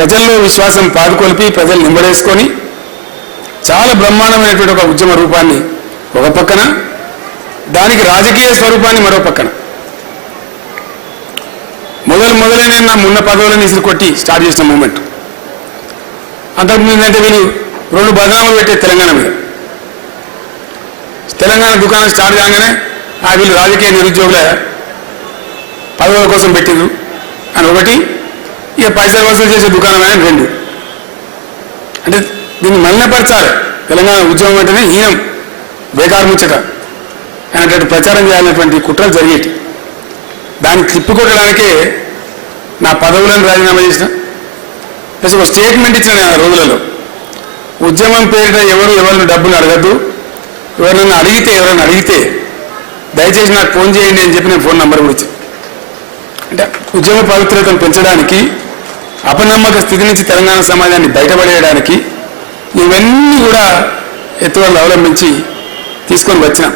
ప్రజల్లో విశ్వాసం పాదుకొల్పి ప్రజలు నింబడేసుకొని చాలా బ్రహ్మాండమైనటువంటి ఒక ఉద్యమ రూపాన్ని ఒక పక్కన, దానికి రాజకీయ స్వరూపాన్ని మరో పక్కన, మొదలైన నా మున్న పదవులను ఇసురు కొట్టి స్టార్ట్ చేసిన మూమెంట్. అంతకుముందు అంటే వీళ్ళు 2 బదనామాలు పెట్టే తెలంగాణ మీద. తెలంగాణ దుకాణం స్టార్ట్ కాగానే వీళ్ళు రాజకీయ నిరుద్యోగుల పదవుల కోసం పెట్టిండ్రు అని ఒకటి, ఇక పైసలు వసూలు చేసే దుకాణం అని 2. అంటే దీన్ని మలినపరచాలి. తెలంగాణ ఉద్యమం అంటేనే హీనం, బేకారు ముచ్చట అనేటువంటి ప్రచారం చేయాలనేటువంటి కుట్రలు జరిగేటి. దాన్ని తిప్పికొట్టడానికే నా పదవులను రాజీనామా చేసిన, ప్లస్ ఒక స్టేట్మెంట్ ఇచ్చిన ఆ రోజులలో. ఉద్యమం పేరిట ఎవరిని డబ్బులు అడగద్దు, ఎవరైనా అడిగితే దయచేసి నాకు ఫోన్ చేయండి అని చెప్పి నేను ఫోన్ నంబర్ కూడా ఇచ్చాను. అంటే ఉద్యమ పవిత్రతను పెంచడానికి, అపనమ్మక స్థితి నుంచి తెలంగాణ సమాజాన్ని బయటపడేయడానికి ఇవన్నీ కూడా ఎత్తుగడలు అవలంబించి తీసుకొని వచ్చినాం.